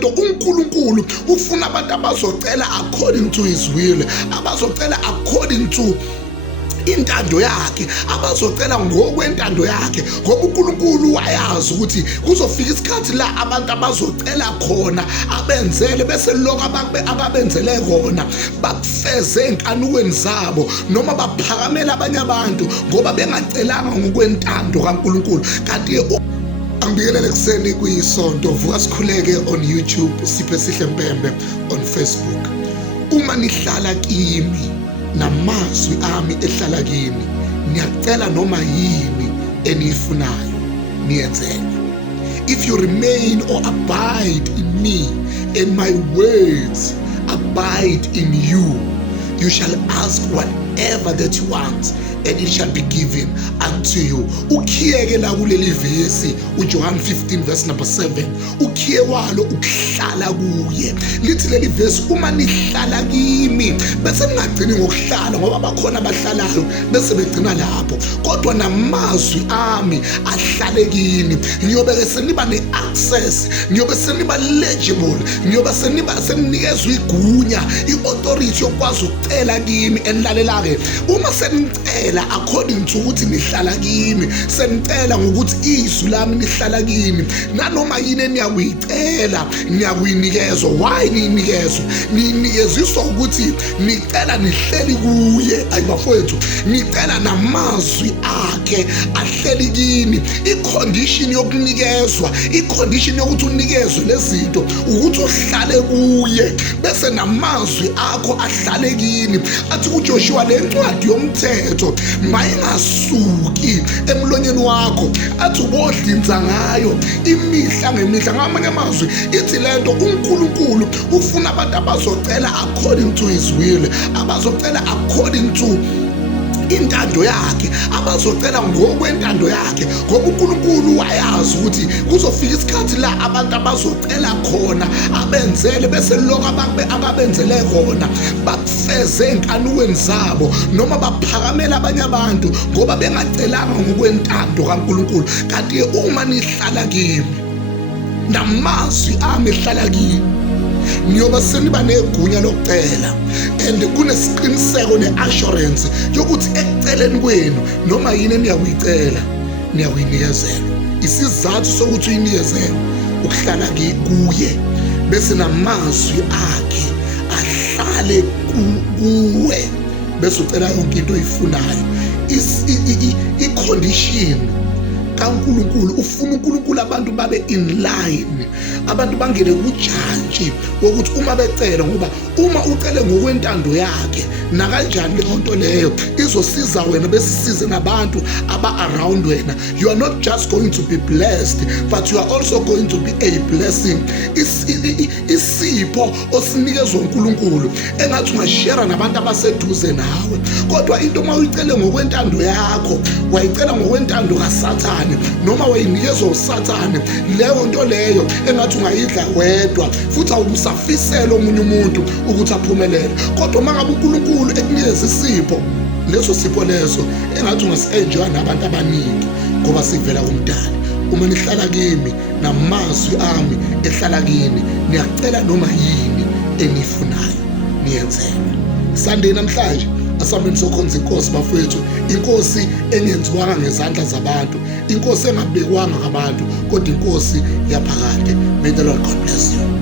uNkulunkulu ufuna abantu abazocela according to his will, abazocela according to intando yakhe, abazocela ngokwentando yakhe, ngoba uNkulunkulu wayazi ukuthi kuzofika isikhathi la abantu abazocela khona abenzele, bese lokho ababenzele khona bakufeze enkanukweni zabo noma baphakamela abanye abantu ngoba bengacelanga ngokwentando kaNkulunkulu. Kanti angibingelele kuseni kuyisonto, vuka sikhuleke on YouTube, Siphe Sihle Mpembe on Facebook. Uma nihlala kimi namazwi ami ehlala kimi, niyacela noma yini eniyifunayo niyenzele. If you remain or abide in me and my words abide in you, you shall ask whatever that you want and it shall be given unto you. Ukhiyeke la kuleli vesi uJohn 15 verse number 7, ukhiye walo ukuhlala kuye. Lithi leli vesi, uma nihlala kimi, bese ningagcini ngokuhlala ngoba bakhona abahlalayo bese begcina lapho, kodwa namazwi ami ahlale kini, niyobe seniba ne-access, niyobe seniba legible, niyobe senikezwe igunya, i-authority yokwazi ukucela kimi enilalela-ke. Uma senicela according to ukuthi nihlala kimi, senicela ngokuthi izwi lami lihlala kimi, nanoma yini eniyakuyicela niyakuyinikezwa. Why niyinikezwa? Niyinikeziswa ukuthi nicela nihleli kuye, ayibafowethu, nicela namazwi akhe ahleli kini. I-condition yokunikezwa, i-condition yokuthi unikezwe lezinto ukuthi uhlale kuye, bese namazwi akho ahlale kini. Athi kuJoshua, le ncwadi yomthetho mayingasuki emlonyeni wakho, athi ubodlinza ngayo imihla ngemihla. Ngamanye amazwi ithi lento, uNkulunkulu ufuna abantu abazocela according to his will, abazocela according to intando yakhe, abazocela ngokwentando yakhe, ngoba uNkulunkulu wayazi ukuthi kuzofika isikhathi la abantu abazocela khona abenzele, bese lokho ababenzele khona bakufeze enkanukweni zabo noma baphakamela abanye abantu ngoba bengacelanga ngokwentando kaNkulunkulu. Kanti uma nihlala kimi namazwi ami ehlala kimi, niyoba seniba negunya lokucela, and kunesiqiniseko ne-assurance yokuthi ekuceleni kwenu noma yini eniyakuyicela niyakuyinikezelwa. Isizathu sokuthi uyinikezelwe ukuhlala kuye, bese namazwi akhe ahlale kuwe, bese ucela yonke into oyifunayo. I-condition kaNkulunkulu, ufuna uNkulunkulu abantu babe in line, abantu bangene kujantshi wokuthi uma becela, ngoba uma ucele ngokwentando yakhe nakanjani leyo nto leyo izosiza wena besisize nabantu aba-around wena. You are not just going to be blessed, but you are also going to be a blessing. Isipho osinikezwa uNkulunkulu engathi ungashare nabantu abaseduze nawe, kodwa into uma uyicele ngokwentando yakho, wayicela ngokwentando kaSathane noma wayinikezwa uSathane, leyo nto leyo engathi ungayidla wedwa futhi awubusafisela omunye umuntu ukuthi aphumelele. Kodwa uma ngabe uNkulunkulu ekunikeza isipho, leso sipho leso engathi ungasi-enjoya nabantu abaningi ngoba sivela kuMdali. Uma nihlala kimi namazwi ami ehlala kini, niyacela noma yini enifunayo niyenzelwe. Sunday namhlanje asambeni sokhonza inkosi bafowethu, inkosi engenziwanga ngezandla zabantu, inkosi engabekwanga ngabantu, kodwa inkosi yaphakade. May the Lord God bless you.